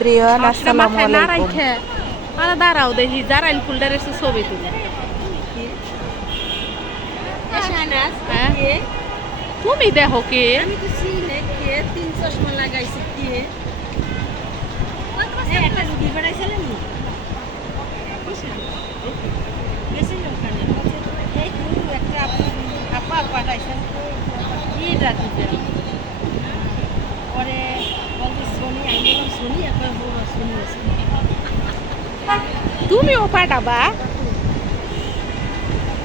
Brian আসসালামু আলাইকুম। দাঁড়াও দেখি জারাইল ফুলটার একটু ছবি তুলে। হ্যাঁ? তুমি দেখো কে? আমি তো চিনি কে তিন চশমা লাগাইছি কে একটা রুগী বেড়াইছিলেন নি গেছিল ওখানে এই তো একটা আপা পাঠাইছেন কি ডাকিছে পরে বলছি শুনি আমি বললাম শুনি একবার বড় শুনি তুমিও পাঠাবা,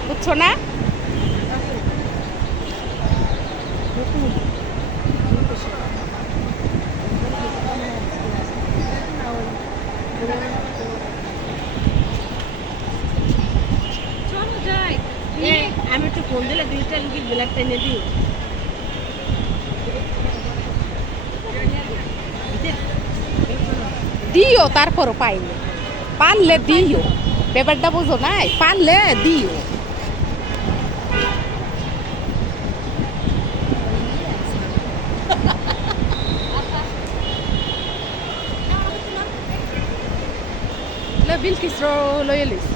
বুঝছো না? চলো যাই আমি একটু ফোন দিলে দুইটা রুগীর ব্ল্যাক টেনে দিও দিও, তারপরও পাইলে পারলে দিও, ব্যাপারটা বুঝো নাই, পারলে দিও। বিলকিস লই এলিস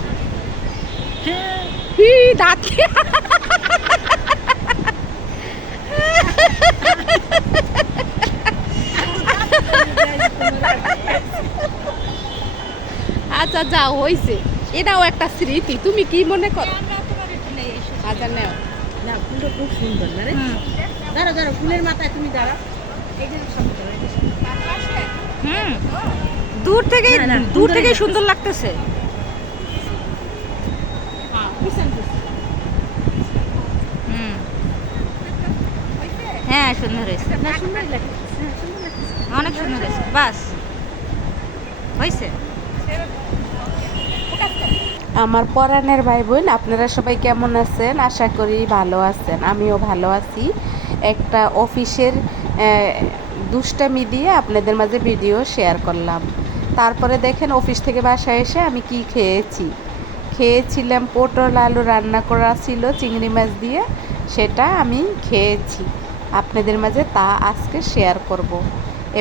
দাঁত আচ্ছা যাও, হইছে, এটাও একটা স্মৃতি। তুমি কি মনে করো? আচ্ছা নেও না ফুলটা খুব সুন্দর না রে দাঁড়া দাঁড়া ফুলের মাথায় তুমি দাঁড়া এইখানে সামনে দাঁড়া দূর থেকে সুন্দর লাগতেছে। হ্যাঁ সুন্দর হয়েছে, অনেক সুন্দর হয়েছে, বাস হয়েছে। আমার পরাণের ভাই বোন, আপনারা সবাই কেমন আছেন? আশা করি ভালো আছেন। আমিও ভালো আছি। একটা অফিসের দুষ্টামি দিয়ে আপনাদের মাঝে ভিডিও শেয়ার করলাম। তারপরে দেখেন অফিস থেকে বাসায় এসে আমি কি খেয়েছিলাম পটল আলু রান্না করা ছিল চিংড়ি মাছ দিয়ে, সেটা আমি খেয়েছি। আপনাদের মাঝে তা আজকে শেয়ার করব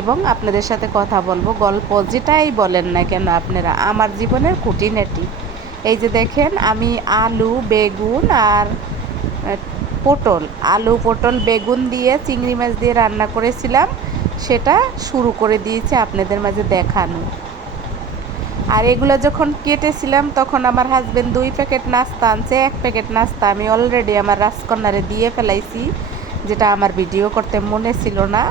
এবং আপনাদের সাথে কথা বলবো। গল্প যেটাই বলেন না কেন আপনারা, আমার জীবনের খুঁটিনাটি। এই যে দেখেন আমি আলু বেগুন আর আলু পটল বেগুন দিয়ে চিংড়ি মাছ দিয়ে রান্না করেছিলাম, সেটা শুরু করে দিয়েছি আপনাদের মাঝে দেখানো। আর এগুলো যখন কেটেছিলাম তখন আমার হাজবেন্ড 2 প্যাকেট নাস্তা আনছে। 1 প্যাকেট নাস্তা আমি অলরেডি আমার রাজকন্যারে দিয়ে ফেলাইছি, যেটা আমার ভিডিও করতে মনে ছিল না।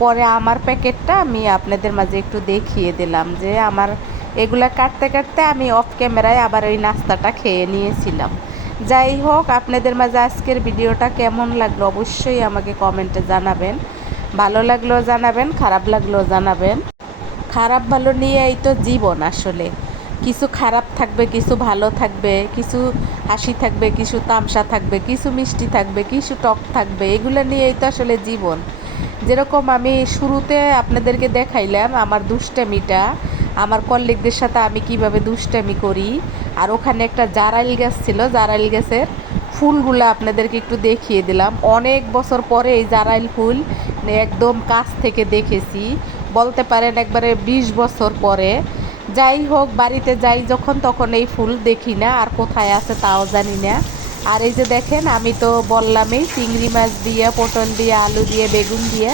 পরে আমার প্যাকেটটা আমি আপনাদের মাঝে একটু দেখিয়ে দিলাম যে আমার এগুলা কাটতে কাটতে আমি অফ ক্যামেরায় আবার ওই নাস্তাটা খেয়ে নিয়েছিলাম। যাই হোক, আপনাদের মাঝে আজকের ভিডিওটা কেমন লাগলো অবশ্যই আমাকে কমেন্টে জানাবেন। ভালো লাগলেও জানাবেন, খারাপ লাগলেও জানাবেন। খারাপ ভালো নিয়েই তো জীবন আসলে। কিছু খারাপ থাকবে, কিছু ভালো থাকবে, কিছু হাসি থাকবে, কিছু তামসা থাকবে, কিছু মিষ্টি থাকবে, কিছু টক থাকবে, এগুলো নিয়েই তো আসলে জীবন। যেরকম আমি শুরুতে আপনাদেরকে দেখাইলাম আমার দুষ্টামিটা, আমার কলিগদের সাথে আমি কিভাবে দুষ্টামি করি। আর ওখানে একটা জারাইল গাছ ছিল, জারাইল গাছের ফুলগুলো আপনাদেরকে একটু দেখিয়ে দিলাম। অনেক বছর পরে এই জারাইল ফুল একদম কাছ থেকে দেখেছি, বলতে পারেন একবারে 20 বছর পরে। যাই হোক, বাড়িতে যাই যখন তখন এই ফুল দেখি না, আর কোথায় আছে তাও জানি না। আর এই যে দেখেন আমি তো বললামই চিংড়ি মাছ দিয়ে পটল দিয়ে আলু দিয়ে বেগুন দিয়ে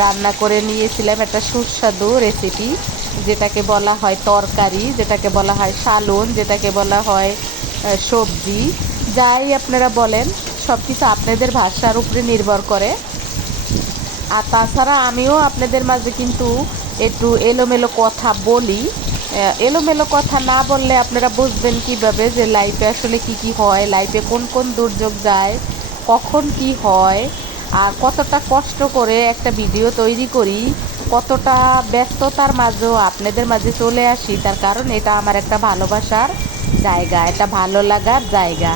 রান্না করে নিয়েছিলাম একটা সুস্বাদু রেসিপি, যেটাকে বলা হয় তরকারি, যেটাকে বলা হয় সালন, যেটাকে বলা হয় সবজি। যাই আপনারা বলেন, সব কিছু আপনাদের ভাষার উপরে নির্ভর করে। আর তাছাড়া আমিও আপনাদের মাঝে কিন্তু একটু এলোমেলো কথা বলি। এলোমেলো কথা না বললে আপনারা বুঝবেন কিভাবে যে লাইফে আসলে কি হয়, লাইফে কোন কোন দুর্যোগ যায়, কখন কি হয়, আর কতটা কষ্ট করে একটা ভিডিও তৈরি করি, কতটা ব্যস্ততার মাঝেও আপনাদের মাঝে চলে আসি। তার কারণ এটা আমার একটা ভালোবাসার জায়গা, এটা ভালো লাগার জায়গা।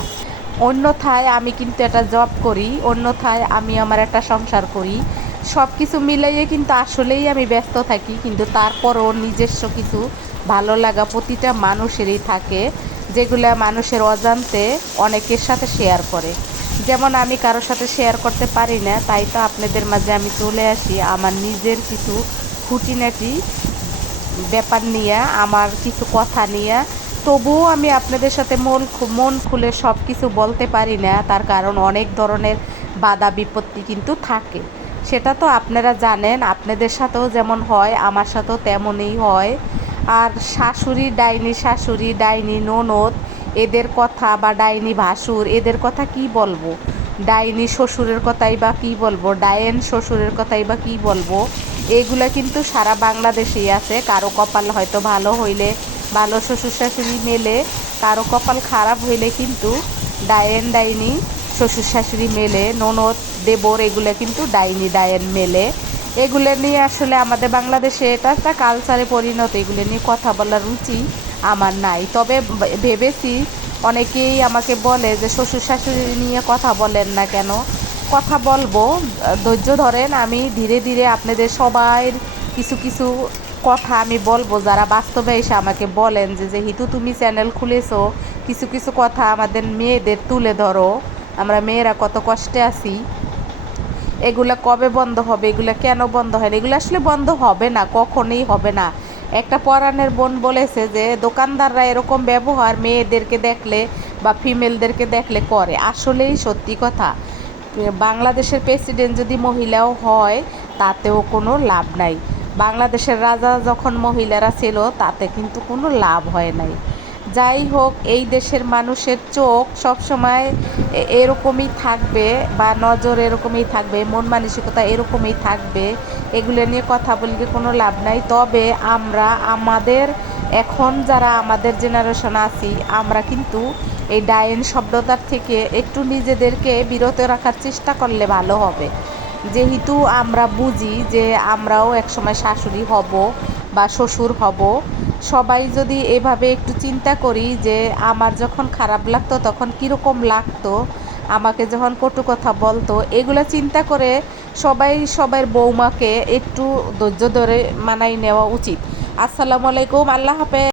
অন্যথায় আমি কিন্তু একটা জব করি, অন্যথায় আমি আমার একটা সংসার করি। সব কিছু মিলাইয়ে কিন্তু আসলেই আমি ব্যস্ত থাকি, কিন্তু তারপরও নিজস্ব কিছু ভালো লাগা প্রতিটা মানুষেরই থাকে, যেগুলো মানুষের অজান্তে অনেকের সাথে শেয়ার করে। যেমন আমি কারোর সাথে শেয়ার করতে পারি না, তাই তো আপনাদের মাঝে আমি চলে আসি আমার নিজের কিছু খুঁটিনাটি ব্যাপার নিয়ে, আমার কিছু কথা নিয়ে। তবুও আমি আপনাদের সাথে মন খুলে সব কিছু বলতে পারি না, তার কারণ অনেক ধরনের বাধা বিপত্তি কিন্তু থাকে। সেটা তো আপনারা জানেন, আপনাদের সাথেও যেমন হয় আমার সাথেও তেমনই হয়। আর শাশুড়ি ডাইনি ননদ এদের কথা, বা ডাইনি ভাসুর এদের কথা কি বলবো, ডাইনি শ্বশুরের কথাই বা কি বলবো, ডায়েন শ্বশুরের কথাই বা কি বলবো। এগুলা কিন্তু সারা বাংলাদেশেই আছে। কারো কপাল হয়তো ভালো হইলে ভালো শ্বশুর শাশুড়ি মেলে, কারো কপাল খারাপ হইলে কিন্তু ডাইনি শ্বশুর শাশুড়ি মেলে, ননদ দেবর এগুলো কিন্তু ডায়েন মেলে। এগুলো নিয়ে আসলে আমাদের বাংলাদেশে এটা একটা কালচারে পরিণত, এগুলো নিয়ে কথা বলার রুচি আমার নাই। তবে ভেবেছি, অনেকেই আমাকে বলে যে শ্বশুর শাশুড়ি নিয়ে কথা বলেন না কেন। কথা বলবো, ধৈর্য ধরেন, আমি ধীরে ধীরে আপনাদের সবাই কিছু কিছু কথা আমি বলবো, যারা বাস্তবে এসে আমাকে বলেন যে যেহেতু তুমি চ্যানেল খুলেছো, কিছু কিছু কথা আমাদের মেয়েদের তুলে ধরো, আমরা মেয়েরা কত কষ্টে আছি, এগুলা কবে বন্ধ হবে, এগুলা কেন বন্ধ হয় না, এগুলো আসলে বন্ধ হবে না, কখনোই হবে না। একটা পরাণের বোন বলেছে যে দোকানদাররা এরকম ব্যবহার মেয়েদেরকে দেখলে বা ফিমেলদেরকে দেখলে করে। আসলেই সত্যি কথা। বাংলাদেশের প্রেসিডেন্ট যদি মহিলাও হয় তাতেও কোনো লাভ নাই। বাংলাদেশের রাজা যখন মহিলারা ছিল তাতে কিন্তু কোনো লাভ হয় নাই। যাই হোক, এই দেশের মানুষের চোখ সবসময় এরকমই থাকবে, বা নজর এরকমই থাকবে, মন মানসিকতা এরকমই থাকবে। এগুলো নিয়ে কথা বলতে কোনো লাভ নাই। তবে আমরা আমাদের এখন যারা আমাদের জেনারেশন আছি, আমরা কিন্তু এই ডায়েন শব্দটার থেকে একটু নিজেদেরকে বিরত রাখার চেষ্টা করলে ভালো হবে। যেহেতু আমরা বুঝি যে আমরাও একসময় শাশুড়ি হব বা শ্বশুর হব। সবাই যদি এভাবে একটু চিন্তা করি যে আমার যখন খারাপ লাগতো তখন কীরকম লাগতো, আমাকে যখন কটু কথা বলতো, এগুলো চিন্তা করে সবাই সবার বৌমাকে একটু ধৈর্য ধরে মানাই নেওয়া উচিত। আসসালামু আলাইকুম, আল্লাহ হাফেজ।